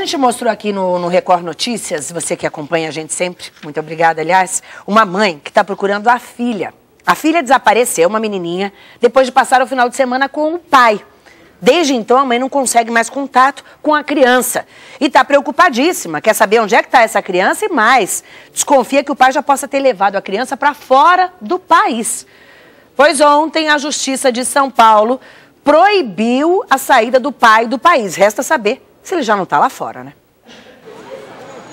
gente mostrou aqui no Record Notícias, você que acompanha a gente sempre, muito obrigada, aliás, uma mãe que está procurando a filha. A filha desapareceu, uma menininha, depois de passar o final de semana com o pai. Desde então, a mãe não consegue mais contato com a criança. E está preocupadíssima, quer saber onde é que está essa criança e mais. Desconfia que o pai já possa ter levado a criança para fora do país. Pois ontem, a Justiça de São Paulo proibiu a saída do pai do país. Resta saber se ele já não está lá fora, né?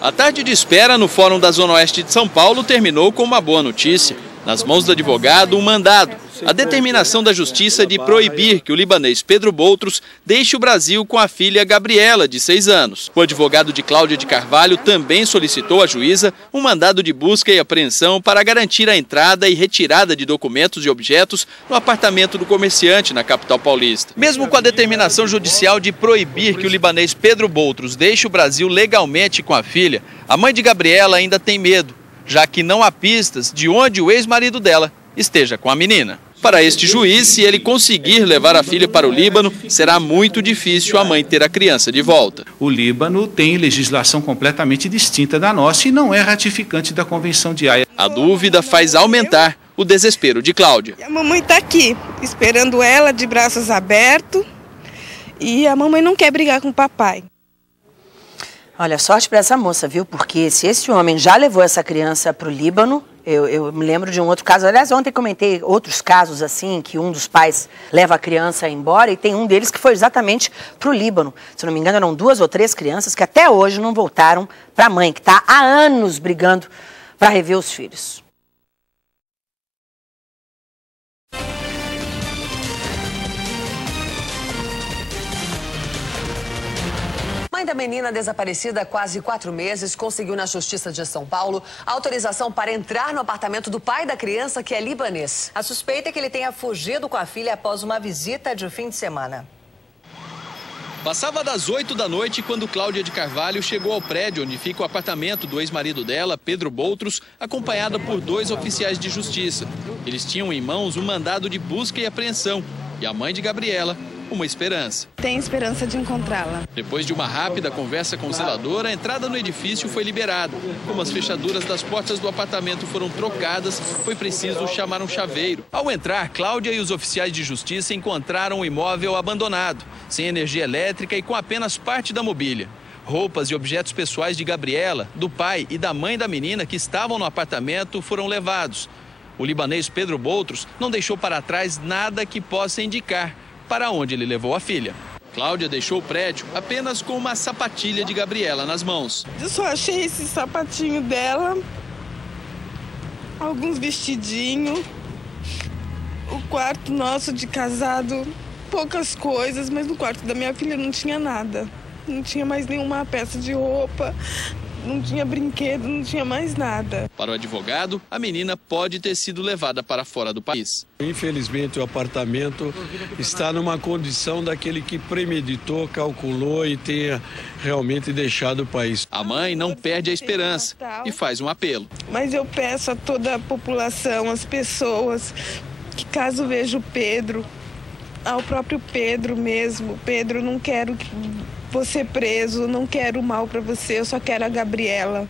A tarde de espera no Fórum da Zona Oeste de São Paulo terminou com uma boa notícia. Nas mãos do advogado, um mandado. A determinação da Justiça de proibir que o libanês Pedro Boutros deixe o Brasil com a filha Gabriela, de 6 anos. O advogado de Cláudia de Carvalho também solicitou à juíza um mandado de busca e apreensão para garantir a entrada e retirada de documentos e objetos no apartamento do comerciante na capital paulista. Mesmo com a determinação judicial de proibir que o libanês Pedro Boutros deixe o Brasil legalmente com a filha, a mãe de Gabriela ainda tem medo, já que não há pistas de onde o ex-marido dela esteja com a menina. Para este juiz, se ele conseguir levar a filha para o Líbano, será muito difícil a mãe ter a criança de volta. O Líbano tem legislação completamente distinta da nossa e não é ratificante da Convenção de Haia. A dúvida faz aumentar o desespero de Cláudia. A mamãe está aqui, esperando ela de braços abertos, e a mamãe não quer brigar com o papai. Olha, sorte para essa moça, viu? Porque se esse homem já levou essa criança para o Líbano, eu me lembro de um outro caso. Aliás, ontem comentei outros casos assim, que um dos pais leva a criança embora e tem um deles que foi exatamente para o Líbano. Se não me engano, eram 2 ou 3 crianças que até hoje não voltaram para a mãe, que está há anos brigando para rever os filhos. A mãe da menina desaparecida há quase 4 meses conseguiu na Justiça de São Paulo autorização para entrar no apartamento do pai da criança, que é libanês. A suspeita é que ele tenha fugido com a filha após uma visita de fim de semana. Passava das 8 da noite quando Cláudia de Carvalho chegou ao prédio onde fica o apartamento do ex-marido dela, Pedro Boutros, acompanhada por 2 oficiais de justiça. Eles tinham em mãos um mandado de busca e apreensão e a mãe de Gabriela uma esperança. Tem esperança de encontrá-la. Depois de uma rápida conversa com o zelador, a entrada no edifício foi liberada. Como as fechaduras das portas do apartamento foram trocadas, foi preciso chamar um chaveiro. Ao entrar, Cláudia e os oficiais de justiça encontraram o imóvel abandonado, sem energia elétrica e com apenas parte da mobília. Roupas e objetos pessoais de Gabriela, do pai e da mãe da menina que estavam no apartamento foram levados. O libanês Pedro Boutros não deixou para trás nada que possa indicar para onde ele levou a filha. Cláudia deixou o prédio apenas com uma sapatilha de Gabriela nas mãos. Eu só achei esse sapatinho dela, alguns vestidinhos, o quarto nosso de casado, poucas coisas, mas no quarto da minha filha não tinha nada. Não tinha mais nenhuma peça de roupa, não tinha brinquedo, não tinha mais nada. Para o advogado, a menina pode ter sido levada para fora do país. Infelizmente, o apartamento está numa condição daquele que premeditou, calculou e tenha realmente deixado o país. A mãe não perde a esperança e faz um apelo. Mas eu peço a toda a população, as pessoas, que caso veja o Pedro, ao próprio Pedro mesmo, Pedro, não quero que você preso, não quero mal para você, eu só quero a Gabriela.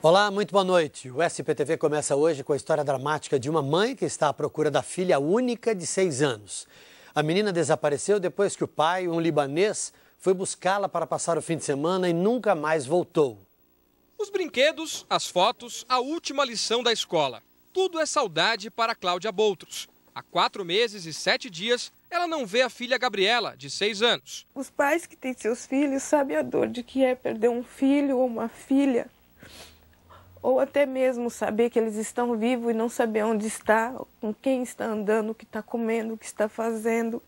Olá, muito boa noite. O SPTV começa hoje com a história dramática de uma mãe que está à procura da filha única de 6 anos. A menina desapareceu depois que o pai, um libanês, foi buscá-la para passar o fim de semana e nunca mais voltou. Os brinquedos, as fotos, a última lição da escola. Tudo é saudade para Cláudia Boutros. Há 4 meses e 7 dias, ela não vê a filha Gabriela, de 6 anos. Os pais que têm seus filhos sabem a dor de que é perder um filho ou uma filha. Ou até mesmo saber que eles estão vivos e não saber onde está, com quem está andando, o que está comendo, o que está fazendo.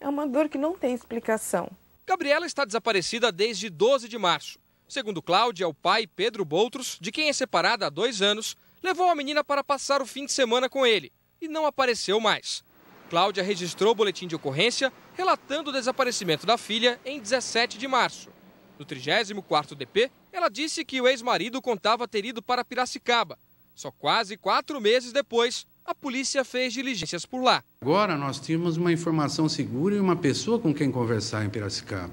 É uma dor que não tem explicação. Gabriela está desaparecida desde 12 de março. Segundo Cláudia, o pai, Pedro Boutros, de quem é separada há 2 anos, levou a menina para passar o fim de semana com ele e não apareceu mais. Cláudia registrou o boletim de ocorrência relatando o desaparecimento da filha em 17 de março. No 34º DP, ela disse que o ex-marido contava ter ido para Piracicaba. Só quase 4 meses depois, a polícia fez diligências por lá. Agora nós tínhamos uma informação segura e uma pessoa com quem conversar em Piracicaba.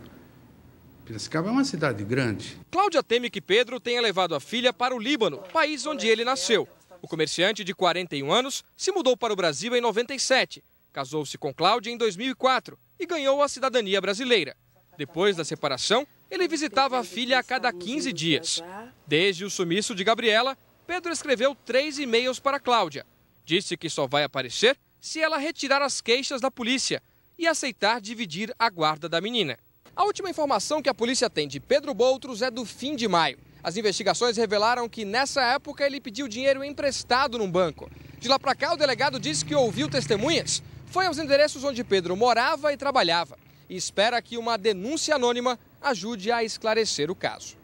Piracicaba é uma cidade grande. Cláudia teme que Pedro tenha levado a filha para o Líbano, país onde ele nasceu. O comerciante de 41 anos se mudou para o Brasil em 97, casou-se com Cláudia em 2004 e ganhou a cidadania brasileira. Depois da separação, ele visitava a filha a cada 15 dias. Desde o sumiço de Gabriela, Pedro escreveu 3 e-mails para Cláudia. Disse que só vai aparecer se ela retirar as queixas da polícia e aceitar dividir a guarda da menina. A última informação que a polícia tem de Pedro Boutros é do fim de maio. As investigações revelaram que nessa época ele pediu dinheiro emprestado num banco. De lá para cá, o delegado disse que ouviu testemunhas, foi aos endereços onde Pedro morava e trabalhava e espera que uma denúncia anônima ajude a esclarecer o caso.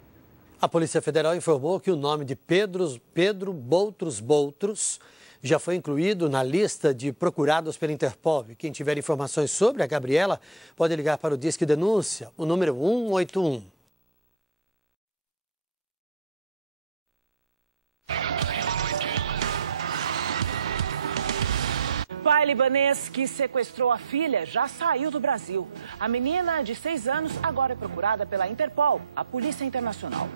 A Polícia Federal informou que o nome de Pedro Boutros já foi incluído na lista de procurados pela Interpol. E quem tiver informações sobre a Gabriela pode ligar para o Disque Denúncia, o número 181. O pai libanês que sequestrou a filha já saiu do Brasil. A menina de 6 anos agora é procurada pela Interpol, a Polícia Internacional.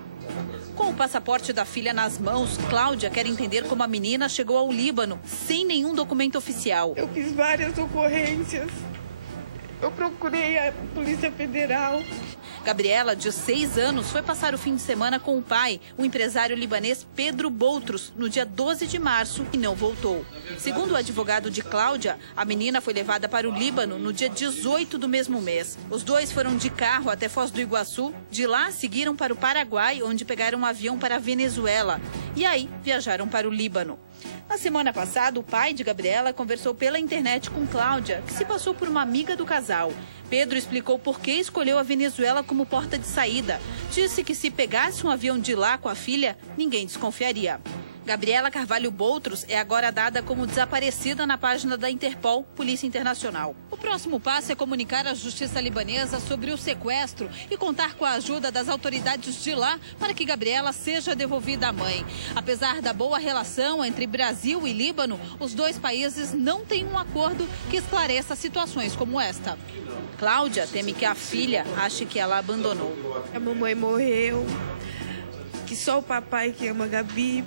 Com o passaporte da filha nas mãos, Cláudia quer entender como a menina chegou ao Líbano sem nenhum documento oficial. Eu fiz várias ocorrências. Eu procurei a Polícia Federal. Gabriela, de 6 anos, foi passar o fim de semana com o pai, o empresário libanês Pedro Boutros, no dia 12 de março e não voltou. Segundo o advogado de Cláudia, a menina foi levada para o Líbano no dia 18 do mesmo mês. Os dois foram de carro até Foz do Iguaçu, de lá seguiram para o Paraguai, onde pegaram um avião para a Venezuela e aí viajaram para o Líbano. Na semana passada, o pai de Gabriela conversou pela internet com Cláudia, que se passou por uma amiga do casal. Pedro explicou por que escolheu a Venezuela como porta de saída. Disse que se pegasse um avião de lá com a filha, ninguém desconfiaria. Gabriela Carvalho Boutros é agora dada como desaparecida na página da Interpol, Polícia Internacional. O próximo passo é comunicar à justiça libanesa sobre o sequestro e contar com a ajuda das autoridades de lá para que Gabriela seja devolvida à mãe. Apesar da boa relação entre Brasil e Líbano, os dois países não têm um acordo que esclareça situações como esta. Cláudia teme que a filha ache que ela abandonou. A mamãe morreu, que só o papai que ama a Gabi.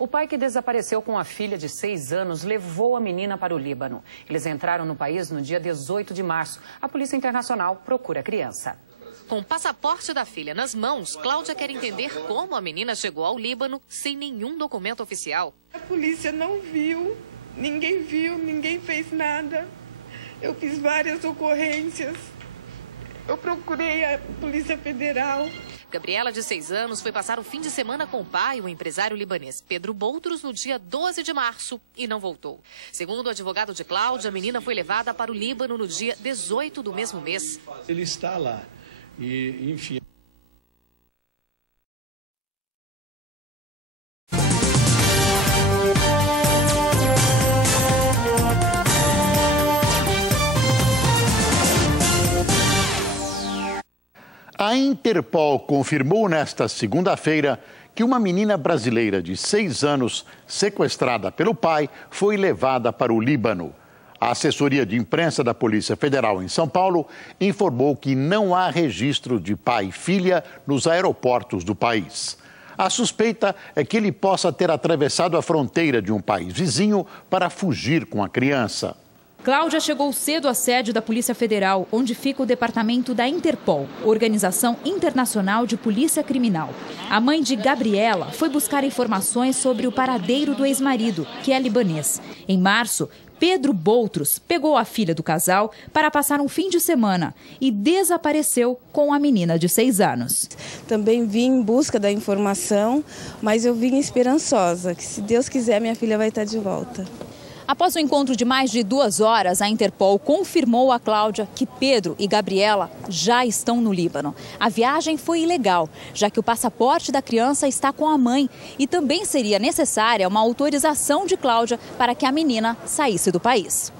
O pai que desapareceu com a filha de 6 anos levou a menina para o Líbano. Eles entraram no país no dia 18 de março. A Polícia Internacional procura a criança. Com o passaporte da filha nas mãos, Cláudia quer entender como a menina chegou ao Líbano sem nenhum documento oficial. A polícia não viu, ninguém fez nada. Eu fiz várias ocorrências. Eu procurei a Polícia Federal. Gabriela, de 6 anos, foi passar o fim de semana com o pai, o empresário libanês Pedro Boutros, no dia 12 de março e não voltou. Segundo o advogado de Cláudia, a menina foi levada para o Líbano no dia 18 do mesmo mês. Ele está lá e, enfim... A Interpol confirmou nesta segunda-feira que uma menina brasileira de 6 anos, sequestrada pelo pai, foi levada para o Líbano. A assessoria de imprensa da Polícia Federal em São Paulo informou que não há registro de pai e filha nos aeroportos do país. A suspeita é que ele possa ter atravessado a fronteira de um país vizinho para fugir com a criança. Cláudia chegou cedo à sede da Polícia Federal, onde fica o departamento da Interpol, Organização Internacional de Polícia Criminal. A mãe de Gabriela foi buscar informações sobre o paradeiro do ex-marido, que é libanês. Em março, Pedro Boutros pegou a filha do casal para passar um fim de semana e desapareceu com a menina de 6 anos. Também vim em busca da informação, mas eu vim esperançosa, que se Deus quiser minha filha vai estar de volta. Após o encontro de mais de 2 horas, a Interpol confirmou a Cláudia que Pedro e Gabriela já estão no Líbano. A viagem foi ilegal, já que o passaporte da criança está com a mãe e também seria necessária uma autorização de Cláudia para que a menina saísse do país.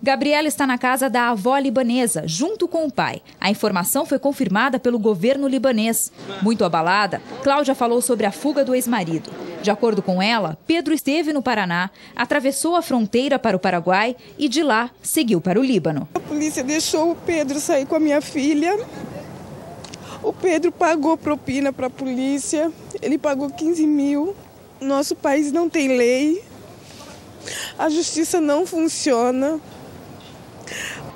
Gabriela está na casa da avó libanesa, junto com o pai. A informação foi confirmada pelo governo libanês. Muito abalada, Cláudia falou sobre a fuga do ex-marido. De acordo com ela, Pedro esteve no Paraná, atravessou a fronteira para o Paraguai e de lá seguiu para o Líbano. A polícia deixou o Pedro sair com a minha filha. O Pedro pagou propina para a polícia, ele pagou 15 mil. Nosso país não tem lei, a justiça não funciona.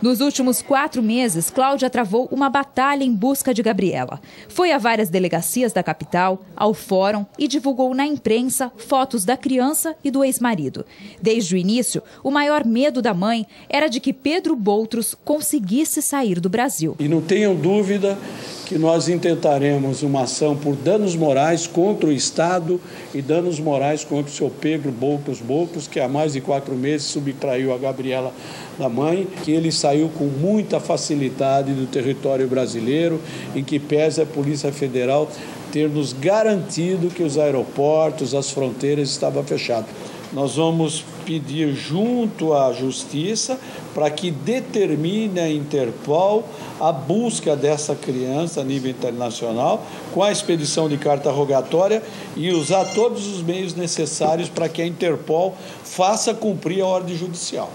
Nos últimos 4 meses, Cláudia travou uma batalha em busca de Gabriela. Foi a várias delegacias da capital, ao fórum e divulgou na imprensa fotos da criança e do ex-marido. Desde o início, o maior medo da mãe era de que Pedro Boutros conseguisse sair do Brasil. E não tenham dúvida que nós intentaremos uma ação por danos morais contra o Estado e danos morais contra o seu Pedro Boutros, que há mais de 4 meses subtraiu a Gabriela da mãe, que ele saiu com muita facilidade do território brasileiro, em que pese a Polícia Federal ter nos garantido que os aeroportos, as fronteiras estavam fechados. Nós vamos pedir junto à Justiça para que determine a Interpol a busca dessa criança a nível internacional, com a expedição de carta rogatória e usar todos os meios necessários para que a Interpol faça cumprir a ordem judicial.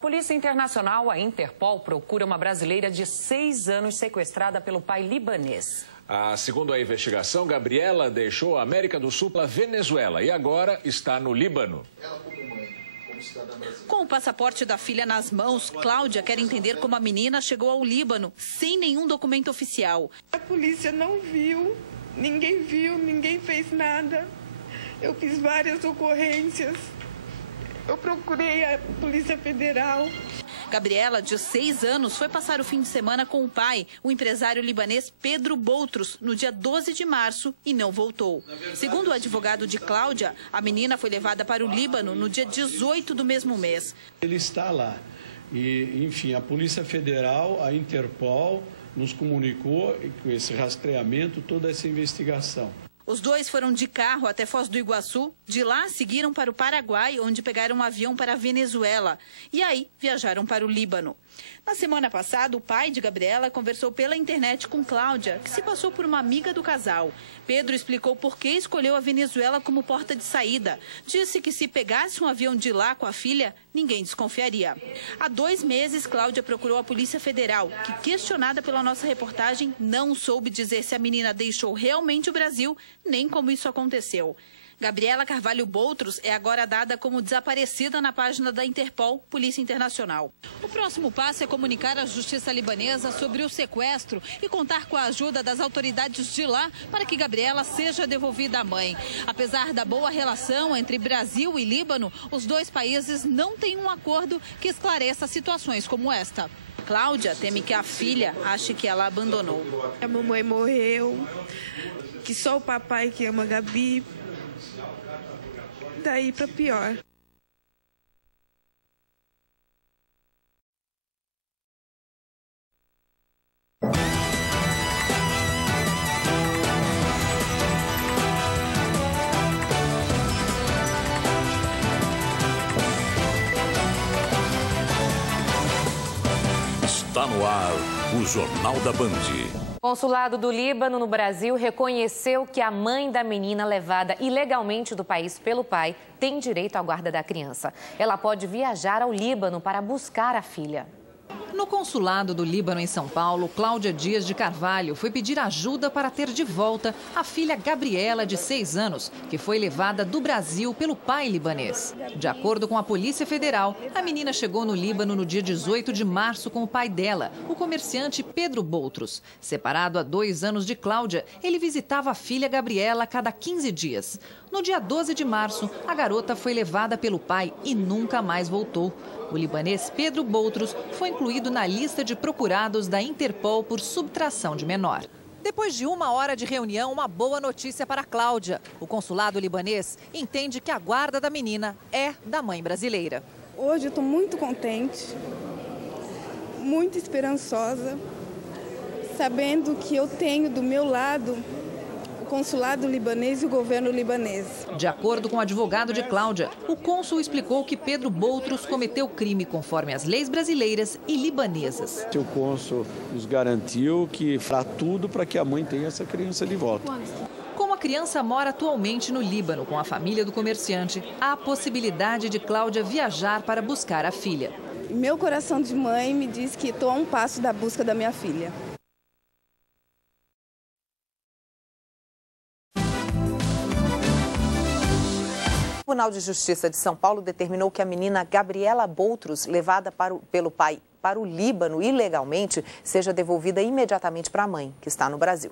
Polícia Internacional, a Interpol, procura uma brasileira de 6 anos sequestrada pelo pai libanês. Segundo a investigação, Gabriela deixou a América do Sul para a Venezuela e agora está no Líbano. Com o passaporte da filha nas mãos, Cláudia quer entender como a menina chegou ao Líbano sem nenhum documento oficial. A polícia não viu, ninguém fez nada. Eu fiz várias ocorrências. Eu procurei a Polícia Federal. Gabriela, de 6 anos, foi passar o fim de semana com o pai, o empresário libanês Pedro Boutros, no dia 12 de março e não voltou. Segundo o advogado de Cláudia, a menina foi levada para o Líbano no dia 18 do mesmo mês. Ele está lá e, enfim, a Polícia Federal, a Interpol, nos comunicou com esse rastreamento, toda essa investigação. Os dois foram de carro até Foz do Iguaçu, de lá seguiram para o Paraguai, onde pegaram um avião para a Venezuela e aí viajaram para o Líbano. Na semana passada, o pai de Gabriela conversou pela internet com Cláudia, que se passou por uma amiga do casal. Pedro explicou por que escolheu a Venezuela como porta de saída. Disse que se pegasse um avião de lá com a filha, ninguém desconfiaria. Há 2 meses, Cláudia procurou a Polícia Federal, que, questionada pela nossa reportagem, não soube dizer se a menina deixou realmente o Brasil, nem como isso aconteceu. Gabriela Carvalho Boutros é agora dada como desaparecida na página da Interpol, Polícia Internacional. O próximo passo é comunicar à justiça libanesa sobre o sequestro e contar com a ajuda das autoridades de lá para que Gabriela seja devolvida à mãe. Apesar da boa relação entre Brasil e Líbano, os 2 países não têm um acordo que esclareça situações como esta. Cláudia teme que a filha ache que ela abandonou. A mamãe morreu, que só o papai que ama a Gabi. Daí para pior. Está no ar o Jornal da Band. O consulado do Líbano no Brasil reconheceu que a mãe da menina levada ilegalmente do país pelo pai tem direito à guarda da criança. Ela pode viajar ao Líbano para buscar a filha. No consulado do Líbano em São Paulo, Cláudia Dias de Carvalho foi pedir ajuda para ter de volta a filha Gabriela, de 6 anos, que foi levada do Brasil pelo pai libanês. De acordo com a Polícia Federal, a menina chegou no Líbano no dia 18 de março com o pai dela, o comerciante Pedro Boutros. Separado há 2 anos de Cláudia, ele visitava a filha Gabriela a cada 15 dias. No dia 12 de março, a garota foi levada pelo pai e nunca mais voltou. O libanês Pedro Boutros foi incluído na lista de procurados da Interpol por subtração de menor. Depois de 1 hora de reunião, uma boa notícia para Cláudia. O consulado libanês entende que a guarda da menina é da mãe brasileira. Hoje eu estou muito contente, muito esperançosa, sabendo que eu tenho do meu lado o consulado libanês e o governo libanês. De acordo com o advogado de Cláudia, o cônsul explicou que Pedro Boutros cometeu crime conforme as leis brasileiras e libanesas. O cônsul nos garantiu que fará tudo para que a mãe tenha essa criança de volta. Como a criança mora atualmente no Líbano com a família do comerciante, há a possibilidade de Cláudia viajar para buscar a filha. Meu coração de mãe me diz que estou a um passo da busca da minha filha. O Tribunal de Justiça de São Paulo determinou que a menina Gabriela Boutros, levada pelo pai para o Líbano ilegalmente, seja devolvida imediatamente para a mãe, que está no Brasil.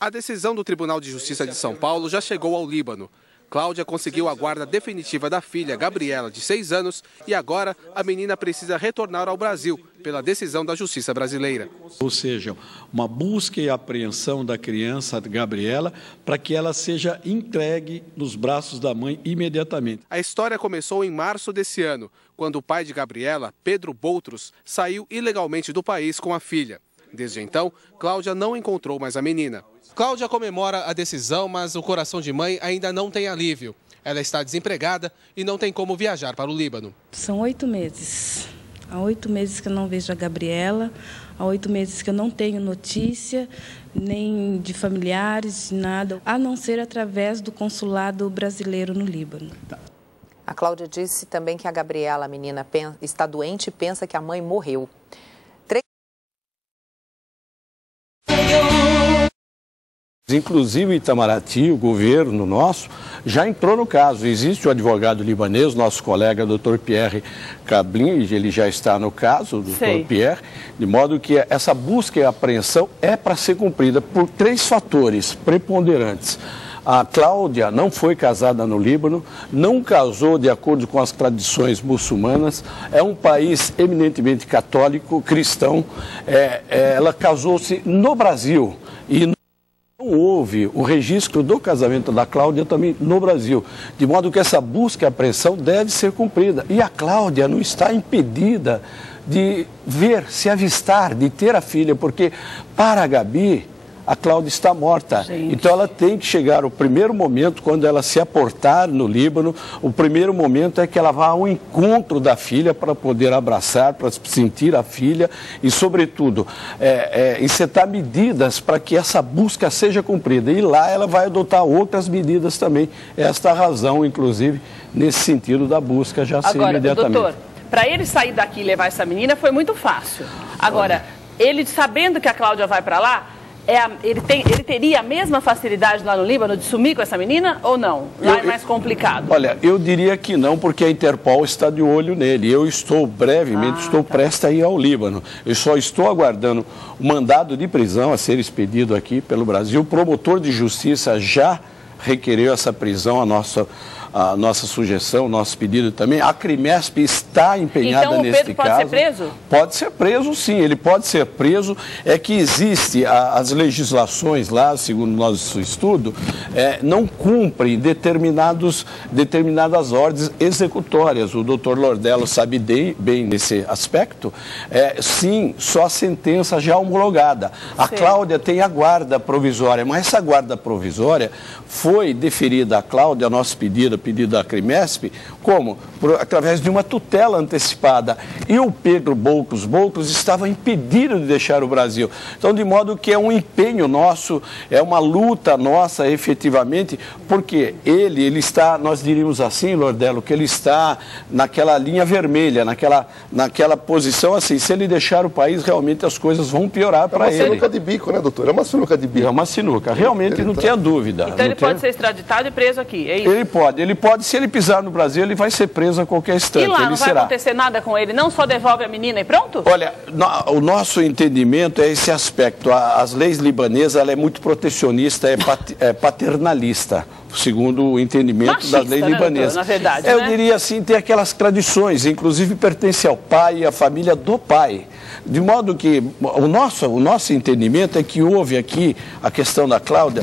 A decisão do Tribunal de Justiça de São Paulo já chegou ao Líbano. Cláudia conseguiu a guarda definitiva da filha, Gabriela, de 6 anos, e agora a menina precisa retornar ao Brasil, pela decisão da Justiça brasileira. Ou seja, uma busca e apreensão da criança, Gabriela, para que ela seja entregue nos braços da mãe imediatamente. A história começou em março desse ano, quando o pai de Gabriela, Pedro Boutros, saiu ilegalmente do país com a filha. Desde então, Cláudia não encontrou mais a menina. Cláudia comemora a decisão, mas o coração de mãe ainda não tem alívio. Ela está desempregada e não tem como viajar para o Líbano. São 8 meses. Há 8 meses que eu não vejo a Gabriela, há 8 meses que eu não tenho notícia, nem de familiares, nada, a não ser através do consulado brasileiro no Líbano. A Cláudia disse também que a Gabriela, a menina, está doente e pensa que a mãe morreu. Inclusive, Itamaraty, o governo nosso, já entrou no caso. Existe o advogado libanês, nosso colega Dr. Pierre Cablin, ele já está no caso, Dr. Pierre, de modo que essa busca e apreensão é para ser cumprida por 3 fatores preponderantes. A Cláudia não foi casada no Líbano, não casou de acordo com as tradições muçulmanas, é um país eminentemente católico, cristão, ela casou-se no Brasil e não houve o registro do casamento da Cláudia também no Brasil, de modo que essa busca e apreensão deve ser cumprida. E a Cláudia não está impedida de ver, se avistar, de ter a filha, porque para a Gabi, a Cláudia está morta. Gente. Então ela tem que chegar, o primeiro momento, quando ela se aportar no Líbano, o primeiro momento é que ela vá ao encontro da filha para poder abraçar, para sentir a filha e, sobretudo, encetar medidas para que essa busca seja cumprida. E lá ela vai adotar outras medidas também. Esta razão, inclusive, nesse sentido da busca já ser imediatamente. Doutor, para ele sair daqui e levar essa menina foi muito fácil. Agora, ele sabendo que a Cláudia vai para lá, ele teria a mesma facilidade lá no Líbano de sumir com essa menina ou não? Lá é mais complicado. Olha, eu diria que não, porque a Interpol está de olho nele. Eu estou prestes a ir ao Líbano. Eu só estou aguardando o mandado de prisão a ser expedido aqui pelo Brasil. O promotor de justiça já requereu essa prisão, a nossa sugestão, o nosso pedido também. A Crimesp está empenhada neste caso. Então o Pedro pode ser preso? Pode ser preso, sim, ele pode ser preso. É que existe as legislações lá, segundo o nosso estudo, não cumprem determinadas ordens executórias. O doutor Lordello sabe bem nesse aspecto. Sim, só a sentença já homologada. A Cláudia tem a guarda provisória, mas essa guarda provisória foi deferida à Cláudia, a nosso pedido da Crimesp, como? Através de uma tutela antecipada. E o Pedro Boutros estava impedido de deixar o Brasil. Então, de modo que é um empenho nosso, é uma luta nossa, efetivamente, porque ele está, nós diríamos assim, Lordello, que ele está naquela linha vermelha, naquela posição assim, se ele deixar o país, realmente as coisas vão piorar para ele. É uma sinuca de bico, né, doutor? É uma sinuca de bico. É uma sinuca, realmente não tenha dúvida. Então ele pode pode ser extraditado e preso aqui, é isso? Ele pode, se ele pisar no Brasil, ele vai ser preso a qualquer instante. E lá não vai acontecer nada com ele, não só devolve a menina e pronto? Olha, o nosso entendimento é esse aspecto. As leis libanesas, ela é muito protecionista, é paternalista, segundo o entendimento machista, das leis né, libanesas. doutor, na verdade, eu né? diria assim, tem aquelas tradições, inclusive pertence ao pai e à família do pai. De modo que o nosso entendimento é que houve aqui a questão da Cláudia,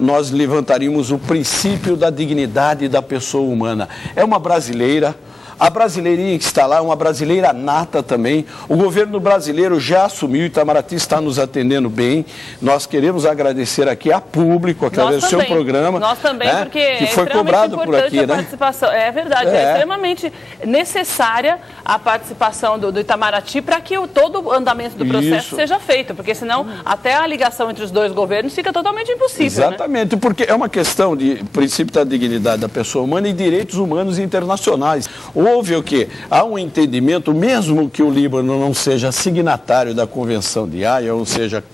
nós levantaríamos o princípio da dignidade da pessoa humana. É uma brasileira. A brasileirinha que está lá é uma brasileira nata também. O governo brasileiro já assumiu, Itamaraty está nos atendendo bem. Nós queremos agradecer aqui a público, através do seu programa. Nós também, porque que foi cobrado por aqui, a participação. É verdade, é extremamente necessária a participação do Itamaraty para que todo o andamento do processo seja feito, porque senão até a ligação entre os dois governos fica totalmente impossível. Exatamente, né? Porque é uma questão de princípio da dignidade da pessoa humana e direitos humanos internacionais. Houve o quê? Há um entendimento, mesmo que o Líbano não seja signatário da Convenção de Haia, ou seja,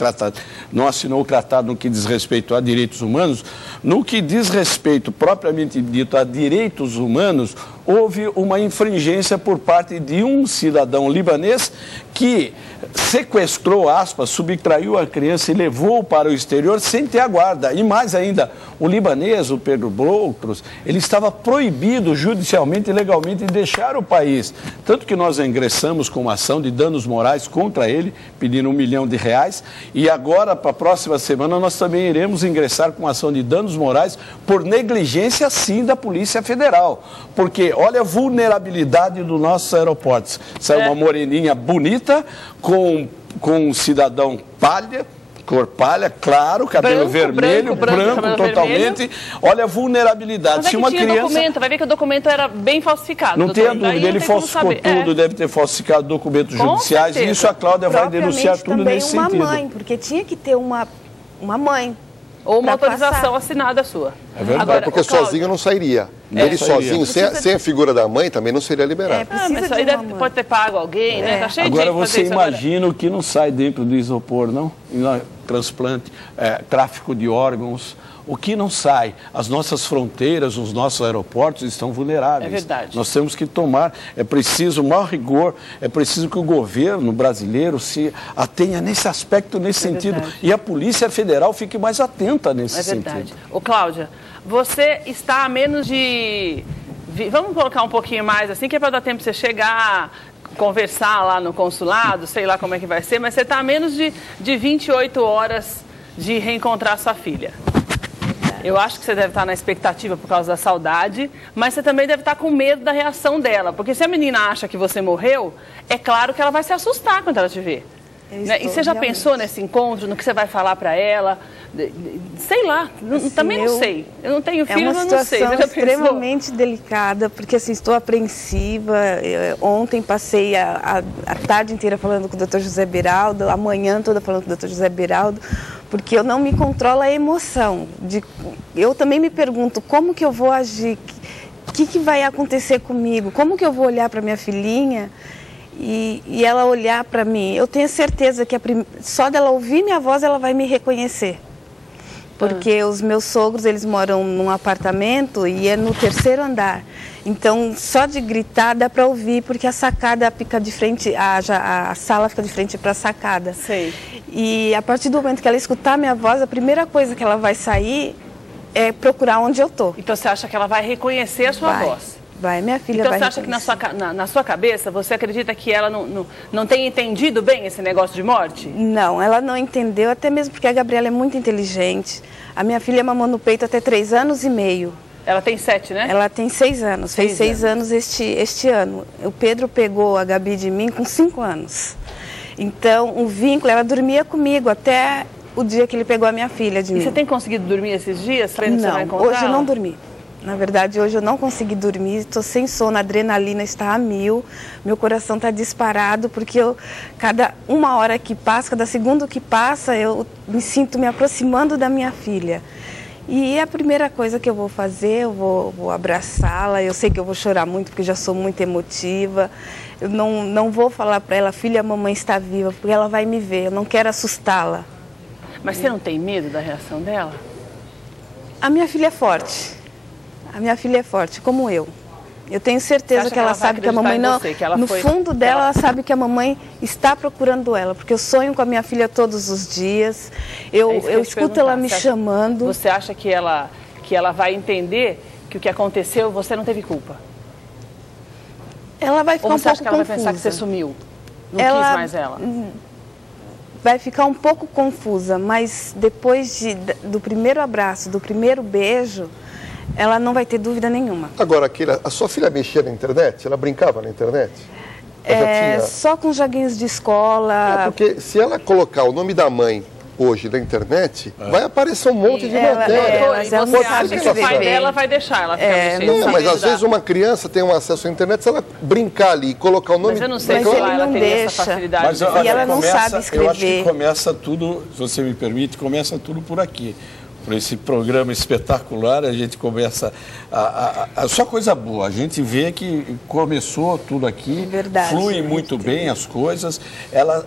não assinou o tratado no que diz respeito a direitos humanos, no que diz respeito propriamente dito a direitos humanos, houve uma infringência por parte de um cidadão libanês que sequestrou, aspas, subtraiu a criança e levou para o exterior sem ter a guarda. E mais ainda, o libanês, o Pedro Boutros, ele estava proibido judicialmente e legalmente de deixar o país. Tanto que nós ingressamos com uma ação de danos morais contra ele, pedindo R$1 milhão. E agora, para a próxima semana, nós também iremos ingressar com uma ação de danos morais por negligência, sim, da Polícia Federal. Porque olha a vulnerabilidade dos nossos aeroportos. Sai uma moreninha bonita com um cidadão palha, cor palha, claro, cabelo vermelho, branco totalmente. Vermelho. Olha a vulnerabilidade. Mas é que se uma tinha criança... documento, vai ver que o documento era bem falsificado. Não tenha dúvida, ele falsificou tudo, deve ter falsificado documentos judiciais, e isso a Cláudia vai denunciar tudo nesse sentido. Também uma mãe, porque tinha que ter uma mãe. Ou uma autorização assinada sua. É verdade. Agora, porque sozinho não sairia. Ele sozinho, sem a figura da mãe, também não seria liberado. Mas aí pode ter pago alguém, né? Tá cheio agora de gente você imagina o que não sai dentro do isopor, não? Transplante, tráfico de órgãos, o que não sai? As nossas fronteiras, os nossos aeroportos estão vulneráveis. É verdade. Nós temos que tomar, é preciso o maior rigor, é preciso que o governo brasileiro se atenha nesse aspecto, nesse sentido. Verdade. E a Polícia Federal fique mais atenta nesse sentido. É verdade. Ô, Cláudia, você está a menos de... Vamos colocar um pouquinho mais assim, que é para dar tempo de você chegar... conversar lá no consulado, sei lá como é que vai ser, mas você está a menos de 28 horas de reencontrar sua filha. Eu acho que você deve estar na expectativa por causa da saudade, mas você também deve estar com medo da reação dela, porque se a menina acha que você morreu, é claro que ela vai se assustar quando ela te ver. Né? E você já pensou nesse encontro, no que você vai falar para ela? Sei lá, assim, também não sei. Eu não tenho filho, mas não sei. É uma situação extremamente delicada, porque assim, estou apreensiva. Ontem passei a tarde inteira falando com o Dr. José Beraldo, a manhã toda falando com o Dr. José Beraldo, porque eu não me controlo a emoção. Eu também me pergunto como que eu vou agir, o que vai acontecer comigo, como que eu vou olhar para minha filhinha e ela olhar para mim. Eu tenho certeza que só dela ouvir minha voz ela vai me reconhecer. Porque os meus sogros, eles moram num apartamento e é no 3º andar. Então, só de gritar dá para ouvir, porque a sacada fica de frente, a sala fica de frente para a sacada. Sei. E a partir do momento que ela escutar minha voz, a primeira coisa que ela vai sair é procurar onde eu tô. Então, você acha que ela vai reconhecer a sua voz? Vai, minha filha vai reconhecer. Então, você acha que na sua cabeça, você acredita que ela não tem entendido bem esse negócio de morte? Não, ela não entendeu, até mesmo porque a Gabriela é muito inteligente. A minha filha mamou no peito até 3 anos e meio. Ela tem 7, né? Ela tem 6 anos, fez 6 anos este ano. O Pedro pegou a Gabi de mim com 5 anos. Então, o vínculo, ela dormia comigo até o dia que ele pegou a minha filha de mim. E você tem conseguido dormir esses dias? Não, hoje eu não dormi. Na verdade, hoje eu não consegui dormir, estou sem sono, a adrenalina está a 1000, meu coração está disparado, porque cada 1 hora que passa, cada segundo que passa, eu me sinto me aproximando da minha filha. E a primeira coisa que eu vou fazer, eu vou abraçá-la, eu sei que eu vou chorar muito, porque já sou muito emotiva. Eu não vou falar para ela, filha, a mamãe está viva, porque ela vai me ver, eu não quero assustá-la. Mas você não tem medo da reação dela? A minha filha é forte. A minha filha é forte, como eu. Eu tenho certeza que ela sabe que a mamãe não... No fundo dela, ela sabe que a mamãe está procurando ela, porque eu sonho com a minha filha todos os dias. Eu escuto ela me chamando. Você acha que ela vai entender que o que aconteceu, você não teve culpa? Ela vai ficar um pouco confusa. Ou você acha que ela vai pensar que você sumiu? Não quis mais ela? Vai ficar um pouco confusa, mas depois do primeiro abraço, do primeiro beijo, ela não vai ter dúvida nenhuma. Agora, a sua filha mexia na internet? Ela brincava na internet? Só com joguinhos de escola. Porque se ela colocar o nome da mãe hoje na internet, vai aparecer um monte de matéria. Mas ela não sabe que o pai dela vai deixar ela ficar mexendo. Não, mas às vezes uma criança tem um acesso à internet, se ela brincar ali e colocar o nome... Mas eu não sei se ela teria essa facilidade. Mas, e ela não sabe escrever. Eu acho que começa tudo, se você me permite, começa tudo por aqui. Por esse programa espetacular, a gente começa só coisa boa. A gente vê que começou tudo aqui, flui muito bem as coisas.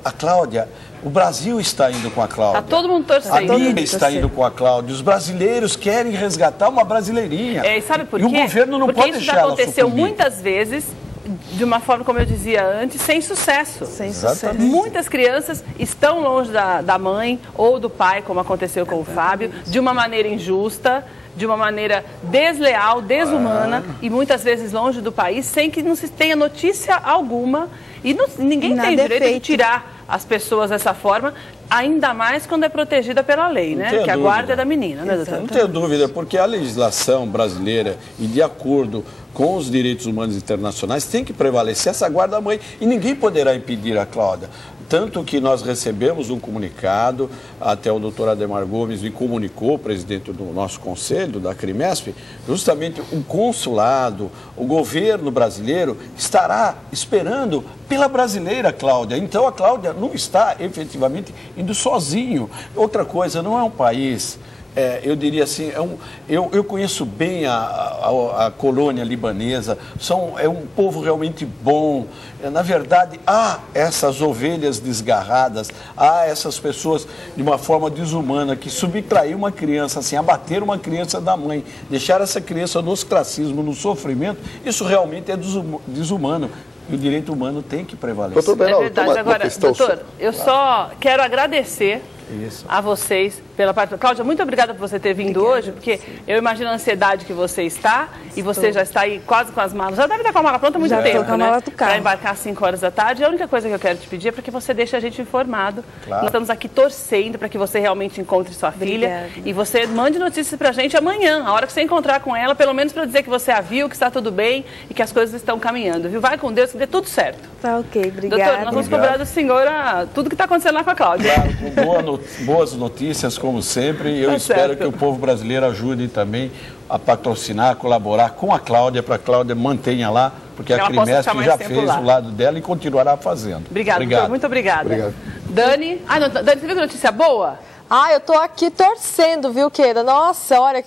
A Cláudia, o Brasil está indo com a Cláudia. Está todo mundo torcendo. A mídia está indo com a Cláudia. Os brasileiros querem resgatar uma brasileirinha. E sabe por quê? E o governo não pode deixar ela sucumbir. Porque isso já aconteceu muitas vezes, de uma forma, como eu dizia antes, sem sucesso. Sem sucesso. Muitas crianças estão longe da mãe ou do pai, como aconteceu com o Fábio, de uma maneira injusta, de uma maneira desleal, desumana, e muitas vezes longe do país, sem que não se tenha notícia alguma. E ninguém tem direito de tirar as pessoas dessa forma, ainda mais quando é protegida pela lei, né? Que a guarda é da menina, né, doutor? Não tenho dúvida, porque a legislação brasileira, e de acordo com os direitos humanos internacionais, tem que prevalecer essa guarda-mãe, e ninguém poderá impedir a Cláudia. Tanto que nós recebemos um comunicado, até o doutor Ademar Gomes me comunicou, o presidente do nosso conselho, da Crimesp, justamente o consulado, o governo brasileiro estará esperando pela brasileira Cláudia. Então a Cláudia não está efetivamente indo sozinho. Outra coisa, não é um país... eu diria assim, eu conheço bem a colônia libanesa, é um povo realmente bom. Na verdade, há essas ovelhas desgarradas, há essas pessoas de uma forma desumana que subtrair uma criança, assim, abater uma criança da mãe, deixar essa criança no ostracismo, no sofrimento, isso realmente é desumano. E o direito humano tem que prevalecer. Doutor Beraldo, é verdade. Agora, doutor, eu só quero agradecer a vocês pela parte. Cláudia, muito obrigada por você ter vindo hoje, porque eu imagino a ansiedade que você está, e você já está aí quase com as malas. Já deve estar com a mala pronta há muito tempo, né? Para embarcar às 5 horas da tarde. A única coisa que eu quero te pedir é para que você deixe a gente informado. Claro. Nós estamos aqui torcendo para que você realmente encontre sua filha. E você mande notícias para a gente amanhã, a hora que você encontrar com ela, pelo menos para dizer que você a viu, que está tudo bem e que as coisas estão caminhando, viu? Vai com Deus, que dê tudo certo. Tá ok, obrigada. Doutor, nós vamos cobrar do senhor tudo que está acontecendo lá com a Cláudia. Claro, com boas notícias, como sempre, e eu espero que o povo brasileiro ajude também a patrocinar, a colaborar com a Cláudia, para a Cláudia mantenha lá, porque a Crimesp já fez o lado dela e continuará fazendo. Obrigado. Doutor, muito obrigada. Obrigado. Dani, Dani, você viu que notícia boa? Eu tô aqui torcendo, viu, querida? Nossa, olha,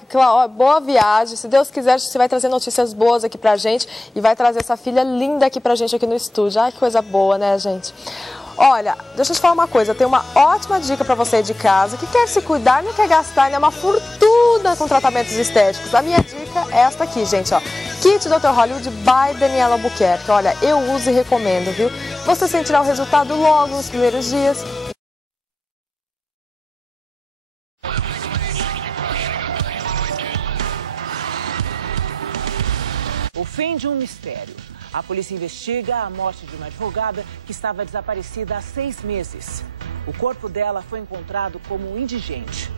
boa viagem. Se Deus quiser, você vai trazer notícias boas aqui pra gente e vai trazer essa filha linda aqui pra gente aqui no estúdio. Ai, que coisa boa, né, gente? Olha, deixa eu te falar uma coisa, eu tenho uma ótima dica para você de casa que quer se cuidar e não quer gastar uma fortuna com tratamentos estéticos. A minha dica é esta aqui, gente, ó. Kit Dr. Hollywood by Daniela Albuquerque. Olha, eu uso e recomendo, viu? Você sentirá o resultado logo nos primeiros dias. O fim de um mistério. A polícia investiga a morte de uma advogada que estava desaparecida há 6 meses. O corpo dela foi encontrado como indigente.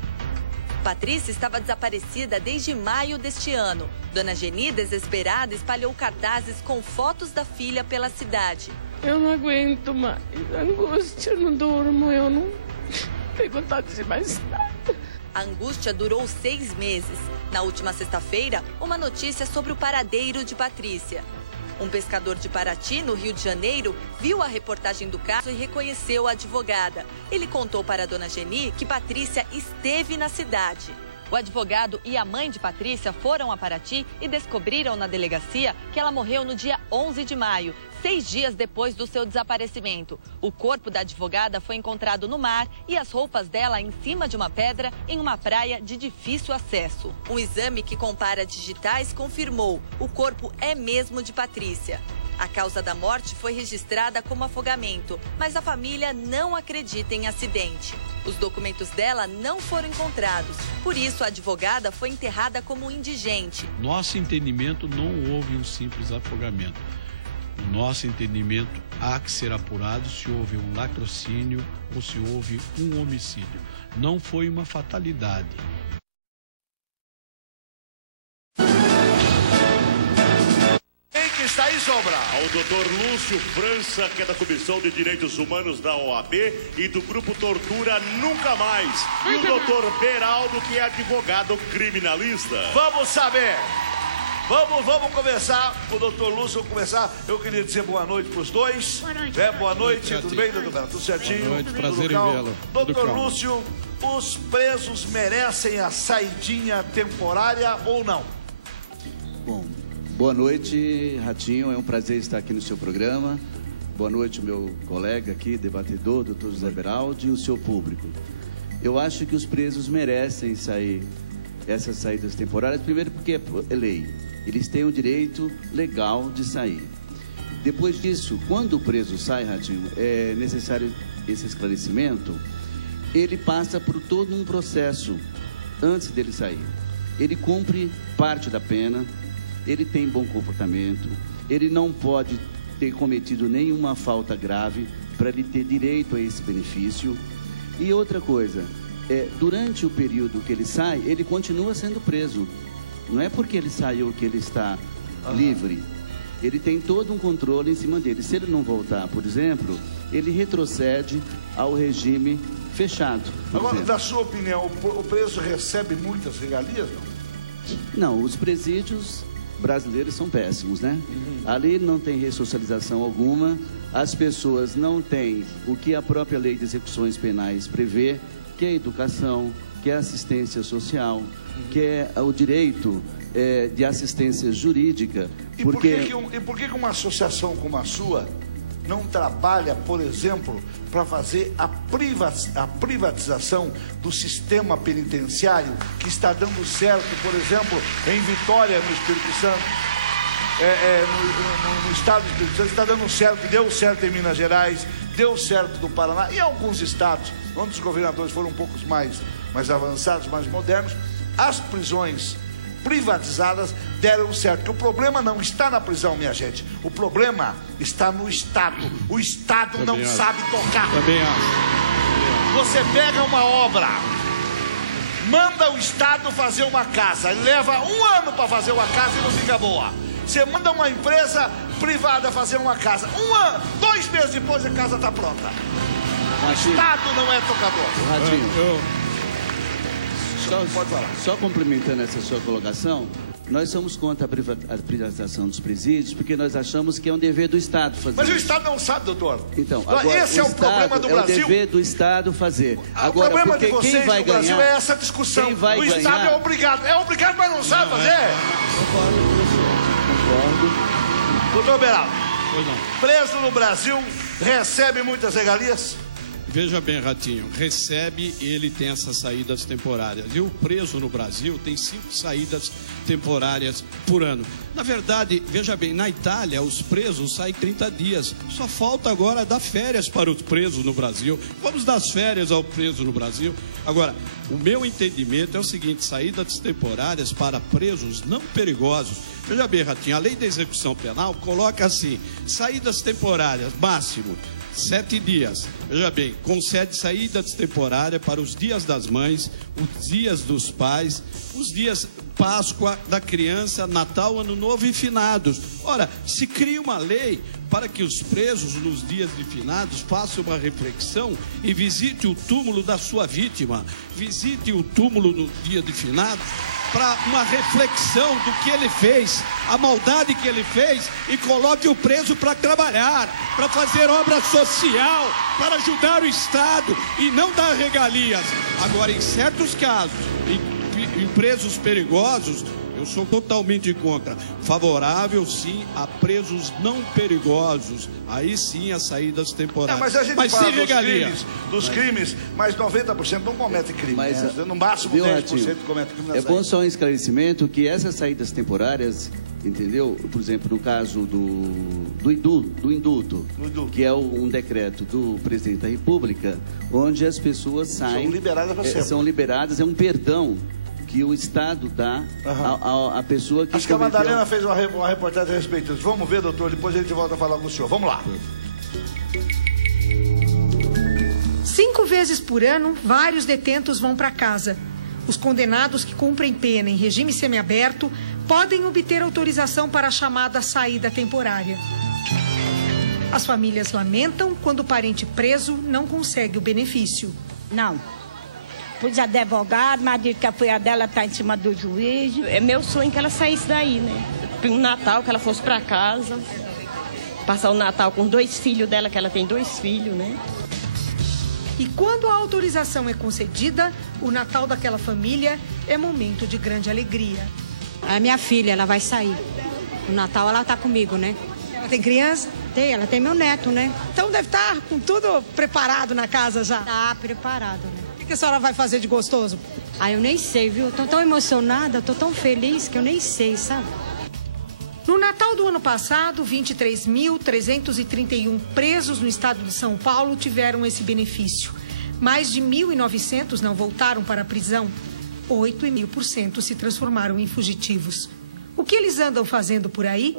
Patrícia estava desaparecida desde maio deste ano. Dona Geni, desesperada, espalhou cartazes com fotos da filha pela cidade. Eu não aguento mais. Angústia, eu não durmo, eu não tenho vontade de mais nada. A angústia durou 6 meses. Na última sexta-feira, uma notícia sobre o paradeiro de Patrícia. Um pescador de Paraty, no Rio de Janeiro, viu a reportagem do caso e reconheceu a advogada. Ele contou para a Dona Geni que Patrícia esteve na cidade. O advogado e a mãe de Patrícia foram a Paraty e descobriram na delegacia que ela morreu no dia 11 de maio, 6 dias depois do seu desaparecimento. O corpo da advogada foi encontrado no mar e as roupas dela em cima de uma pedra em uma praia de difícil acesso. Um exame que compara digitais confirmou: o corpo é mesmo de Patrícia. A causa da morte foi registrada como afogamento, mas a família não acredita em acidente. Os documentos dela não foram encontrados, por isso a advogada foi enterrada como indigente. Nosso entendimento, não houve um simples afogamento. No nosso entendimento, há que ser apurado se houve um latrocínio ou se houve um homicídio. Não foi uma fatalidade. Quem que está aí, Sombra? Ao doutor Lúcio França, que é da Comissão de Direitos Humanos da OAB e do Grupo Tortura Nunca Mais. E o doutor Beraldo, que é advogado criminalista. Vamos saber. Vamos conversar com o doutor Lúcio, vamos conversar. Eu queria dizer boa noite para os dois. Boa noite. Boa noite, tudo bem, doutor Beraldo? Tudo certinho? Boa noite, prazer em vê-lo. Doutor Lúcio, os presos merecem a saidinha temporária ou não? Bom, boa noite, Ratinho, é um prazer estar aqui no seu programa. Boa noite, meu colega aqui, debatedor, doutor José Beraldo, e o seu público. Eu acho que os presos merecem sair, essas saídas temporárias, primeiro porque é lei. Eles têm o direito legal de sair. Depois disso, quando o preso sai, Ratinho, é necessário esse esclarecimento, ele passa por todo um processo antes dele sair. Ele cumpre parte da pena, ele tem bom comportamento, ele não pode ter cometido nenhuma falta grave para ele ter direito a esse benefício. E outra coisa, durante o período que ele sai, ele continua sendo preso. Não é porque ele saiu que ele está livre. Ele tem todo um controle em cima dele. Se ele não voltar, por exemplo, ele retrocede ao regime fechado. Agora, na sua opinião, o preso recebe muitas regalias, não? Não, os presídios brasileiros são péssimos, né? Ali não tem ressocialização alguma, as pessoas não têm o que a própria lei de execuções penais prevê, que é educação, que é assistência social, que é o direito de assistência jurídica. E por que uma associação como a sua não trabalha, por exemplo, para fazer a privatização do sistema penitenciário que está dando certo, por exemplo, em Vitória, no Espírito Santo, no estado do Espírito Santo, está dando certo, deu certo em Minas Gerais, deu certo no Paraná e em alguns estados, onde os governadores foram um pouco mais avançados, mais modernos, as prisões privatizadas deram certo. Porque o problema não está na prisão, minha gente. O problema está no Estado. O Estado não sabe tocar. Também acho. Você pega uma obra, manda o Estado fazer uma casa, ele leva 1 ano para fazer uma casa e não fica boa. Você manda uma empresa privada fazer uma casa, 1 ano, 2 meses depois a casa está pronta. O Estado não é tocador. Ratinho, pode falar. Só complementando essa sua colocação, nós somos contra a privatização dos presídios, porque nós achamos que é um dever do Estado fazer. Mas o Estado não sabe, doutor. Então, agora, esse é o problema do Brasil. É o dever do Estado fazer. Agora, o problema de vocês quem vai no Brasil ganhar, é essa discussão. O Estado é obrigado. É obrigado, mas não sabe fazer. Concordo com você. Concordo. Doutor Beraldo, preso no Brasil, recebe muitas regalias? Veja bem, Ratinho, recebe e ele tem essas saídas temporárias. E o preso no Brasil tem 5 saídas temporárias por ano. Na verdade, veja bem, na Itália os presos saem 30 dias. Só falta agora dar férias para os presos no Brasil. Vamos dar as férias ao preso no Brasil. Agora, o meu entendimento é o seguinte: saídas temporárias para presos não perigosos. Veja bem, Ratinho, a lei da execução penal coloca assim: saídas temporárias, máximo 7 dias. Veja bem, concede saídas temporárias para os dias das mães, os dias dos pais, os dias Páscoa da criança, Natal, Ano Novo e finados. Ora, se cria uma lei para que os presos nos dias de finados façam uma reflexão e visite o túmulo da sua vítima, visite o túmulo no dia de finados, para uma reflexão do que ele fez, a maldade que ele fez, e coloque o preso para trabalhar, para fazer obra social, para ajudar o Estado e não dar regalias. Agora, em certos casos, em presos perigosos, eu sou totalmente contra. Favorável, sim, a presos não perigosos. Aí sim, as saídas temporárias. Mas a gente fala dos crimes, mas 90% não cometem crime. Mas, no máximo 10% cometem crime. É bom só um esclarecimento que essas saídas temporárias, entendeu? Por exemplo, no caso do indulto, que é um decreto do presidente da República, onde as pessoas saem... São liberadas para sempre. São liberadas, é um perdão que o Estado dá à pessoa que... Acho que a Madalena fez uma reportagem a respeito disso. Vamos ver, doutor, depois a gente volta a falar com o senhor. Vamos lá. 5 vezes por ano, vários detentos vão para casa. Os condenados que cumprem pena em regime semiaberto podem obter autorização para a chamada saída temporária. As famílias lamentam quando o parente preso não consegue o benefício. Não. Pus advogado, mas diz que a filha dela está em cima do juiz. É meu sonho que ela saísse daí, né? Um Natal, que ela fosse para casa. Passar o Natal com 2 filhos dela, que ela tem 2 filhos, né? E quando a autorização é concedida, o Natal daquela família é momento de grande alegria. A minha filha, ela vai sair. No Natal ela está comigo, né? Ela tem criança? Tem, ela tem meu neto, né? Então deve estar com tudo preparado na casa já? Tá preparado, né? O que a senhora vai fazer de gostoso? Ah, eu nem sei, viu? Tô tão emocionada, tô tão feliz que eu nem sei, sabe? No Natal do ano passado, 23.331 presos no estado de São Paulo tiveram esse benefício. Mais de 1.900 não voltaram para a prisão. 8,5% se transformaram em fugitivos. O que eles andam fazendo por aí?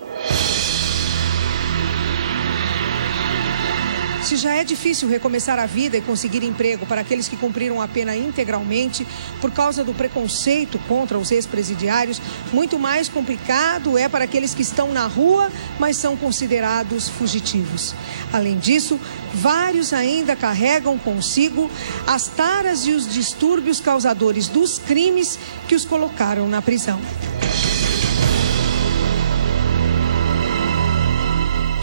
Se já é difícil recomeçar a vida e conseguir emprego para aqueles que cumpriram a pena integralmente por causa do preconceito contra os ex-presidiários, muito mais complicado é para aqueles que estão na rua, mas são considerados fugitivos. Além disso, vários ainda carregam consigo as taras e os distúrbios causadores dos crimes que os colocaram na prisão.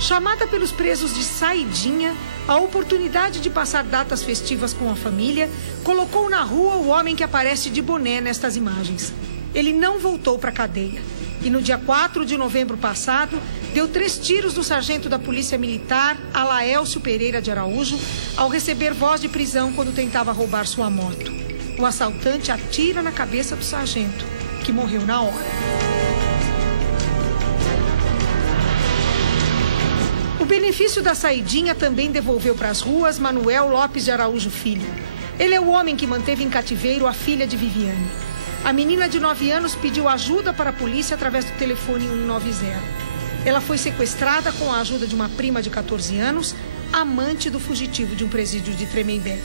Chamada pelos presos de saidinha, a oportunidade de passar datas festivas com a família colocou na rua o homem que aparece de boné nestas imagens. Ele não voltou para a cadeia e no dia 4 de novembro passado deu 3 tiros do sargento da Polícia Militar, Alaélcio Pereira de Araújo, ao receber voz de prisão quando tentava roubar sua moto. O assaltante atira na cabeça do sargento, que morreu na hora. O benefício da saidinha também devolveu para as ruas Manuel Lopes de Araújo Filho. Ele é o homem que manteve em cativeiro a filha de Viviane. A menina de 9 anos pediu ajuda para a polícia através do telefone 190. Ela foi sequestrada com a ajuda de uma prima de 14 anos, amante do fugitivo de um presídio de Tremembé.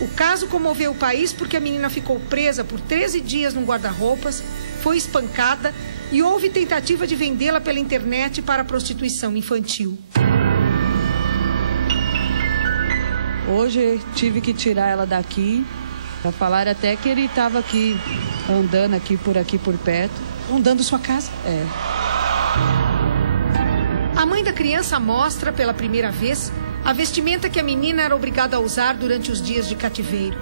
O caso comoveu o país porque a menina ficou presa por 13 dias num guarda-roupas, foi espancada e houve tentativa de vendê-la pela internet para prostituição infantil. Hoje tive que tirar ela daqui. Já falaram até que ele estava aqui, andando aqui por perto. Rondando sua casa? É. A mãe da criança mostra pela primeira vez a vestimenta que a menina era obrigada a usar durante os dias de cativeiro.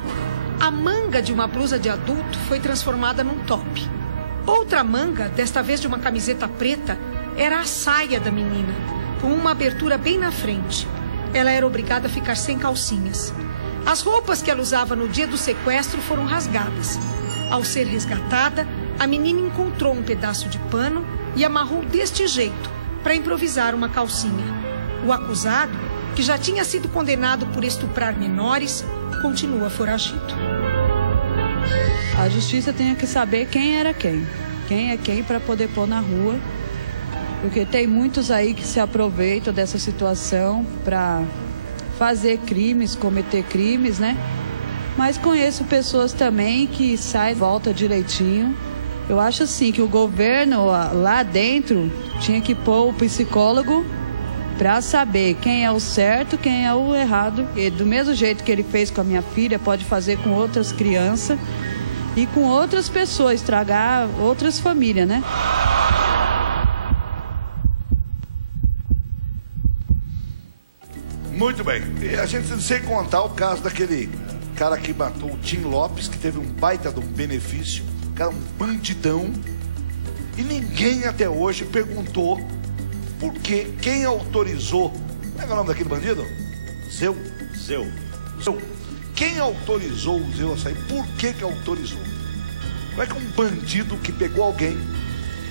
A manga de uma blusa de adulto foi transformada num top. Outra manga, desta vez de uma camiseta preta, era a saia da menina, com uma abertura bem na frente. Ela era obrigada a ficar sem calcinhas. As roupas que ela usava no dia do sequestro foram rasgadas. Ao ser resgatada, a menina encontrou um pedaço de pano e amarrou deste jeito, para improvisar uma calcinha. O acusado, que já tinha sido condenado por estuprar menores, continua foragido. A justiça tem que saber quem era quem. Quem é quem para poder pôr na rua. Porque tem muitos aí que se aproveitam dessa situação para fazer crimes, cometer crimes, né? Mas conheço pessoas também que saem e voltam direitinho. Eu acho assim que o governo lá dentro tinha que pôr o psicólogo para saber quem é o certo, quem é o errado. E do mesmo jeito que ele fez com a minha filha, pode fazer com outras crianças e com outras pessoas, estragar outras famílias, né? Muito bem. E a gente sem contar o caso daquele cara que matou o Tim Lopes, que teve um baita de um benefício, O cara é um bandidão. E ninguém até hoje perguntou por que, quem autorizou. Como é que é o nome daquele bandido? Zeu. Quem autorizou o Zeu a sair? Por que autorizou? Como é que um bandido que pegou alguém,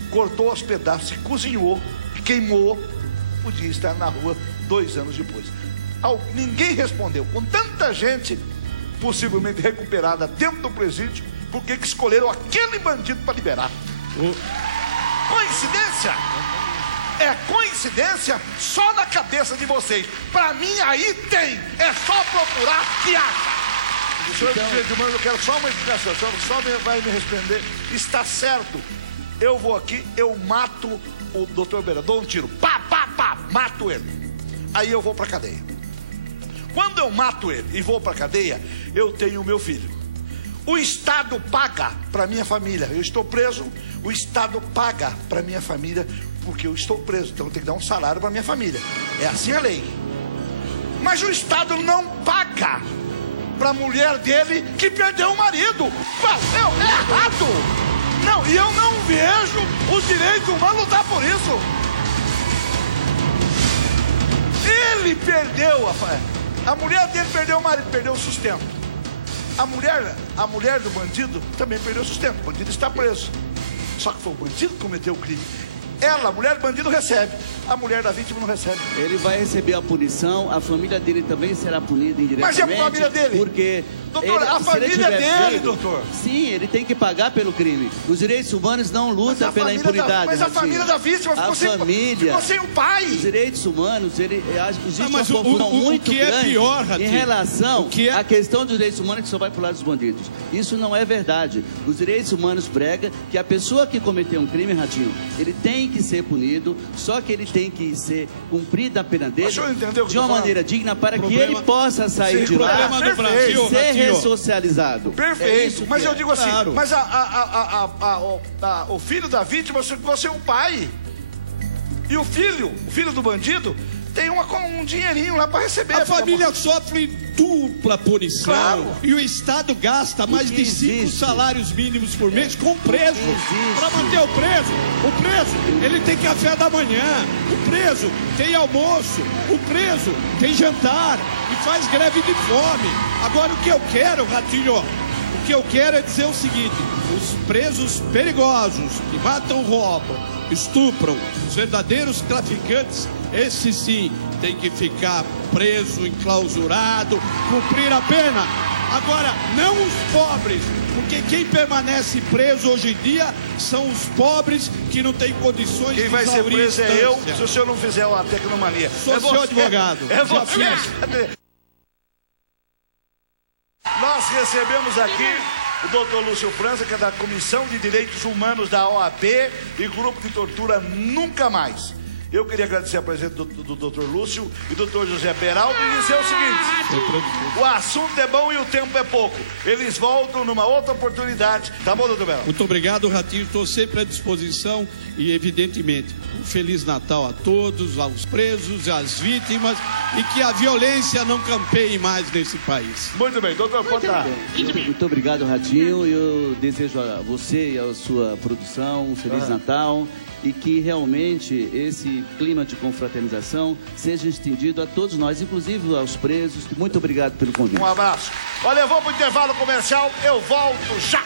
cortou aos pedaços, se cozinhou, queimou, podia estar na rua 2 anos depois? Ninguém respondeu. Com tanta gente possivelmente recuperada dentro do presídio, por que escolheram aquele bandido para liberar? Coincidência? É coincidência só na cabeça de vocês. Para mim aí tem. É só procurar que acha. O senhor direito humano, eu quero só uma explicação. O senhor só vai me responder. Está certo. Eu vou aqui, eu mato o doutor Beira. Dou um tiro. Pá, mato ele. Aí eu vou para cadeia. Quando eu mato ele e vou para cadeia, eu tenho o meu filho. O Estado paga para minha família. Eu estou preso, o Estado paga para minha família porque eu estou preso. Então eu tenho que dar um salário para minha família. É assim a lei. Mas o Estado não paga para a mulher dele que perdeu o marido. É errado. Não, e eu não vejo os direitos humanos lutar por isso. Ele perdeu a mulher dele perdeu o marido, perdeu o sustento. A mulher do bandido também perdeu o sustento. O bandido está preso. Só que foi o bandido que cometeu o crime. Ela, a mulher do bandido, recebe. A mulher da vítima não recebe. Ele vai receber a punição, a família dele também será punida indiretamente. Mas é a família dele. Porque doutor, a família dele, doutor. Sim, ele tem que pagar pelo crime. Os direitos humanos não lutam pela impunidade. Mas a família da vítima ficou sem o pai. Os direitos humanos, existe uma confusão muito grande em relação à questão dos direitos humanos que só vai para o lado dos bandidos. Isso não é verdade. Os direitos humanos pregam que a pessoa que cometeu um crime, Ratinho, ele tem que ser punido, só que ele tem que ser cumprida a pena dele de uma maneira digna para que ele possa sair de lá e ser ressocializado. Perfeito, mas eu digo assim, mas o filho da vítima, você é um pai, e o filho do bandido tem um dinheirinho lá para receber. A família sofre dupla punição. Claro. E o Estado gasta mais de 5 salários mínimos por mês com o preso. Para manter o preso. O preso, ele tem café da manhã. O preso tem almoço. O preso tem jantar. E faz greve de fome. Agora o que eu quero, Ratinho, o que eu quero é dizer o seguinte: os presos perigosos que matam, roubam, estupram, os verdadeiros traficantes, esse sim tem que ficar preso, enclausurado, cumprir a pena. Agora, não os pobres, porque quem permanece preso hoje em dia são os pobres que não têm condições de exaurir. Quem vai ser preso é eu, se o senhor não fizer a tecnomania. Sou seu advogado. É você. Nós recebemos aqui o doutor Lúcio França, que é da Comissão de Direitos Humanos da OAB e Grupo de Tortura Nunca Mais. Eu queria agradecer a presença do doutor Lúcio e do doutor José Beraldo e dizer o seguinte: o assunto é bom e o tempo é pouco. Eles voltam numa outra oportunidade. Tá bom, doutor Beraldo? Muito obrigado, Ratinho. Estou sempre à disposição e, evidentemente, um Feliz Natal a todos, aos presos, às vítimas, e que a violência não campeie mais nesse país. Muito bem, doutor, pode dar. Muito obrigado, Ratinho. Eu desejo a você e a sua produção um Feliz Natal. E que realmente esse clima de confraternização seja estendido a todos nós, inclusive aos presos. Muito obrigado pelo convite. Um abraço. Olha, eu vou para o intervalo comercial, eu volto já.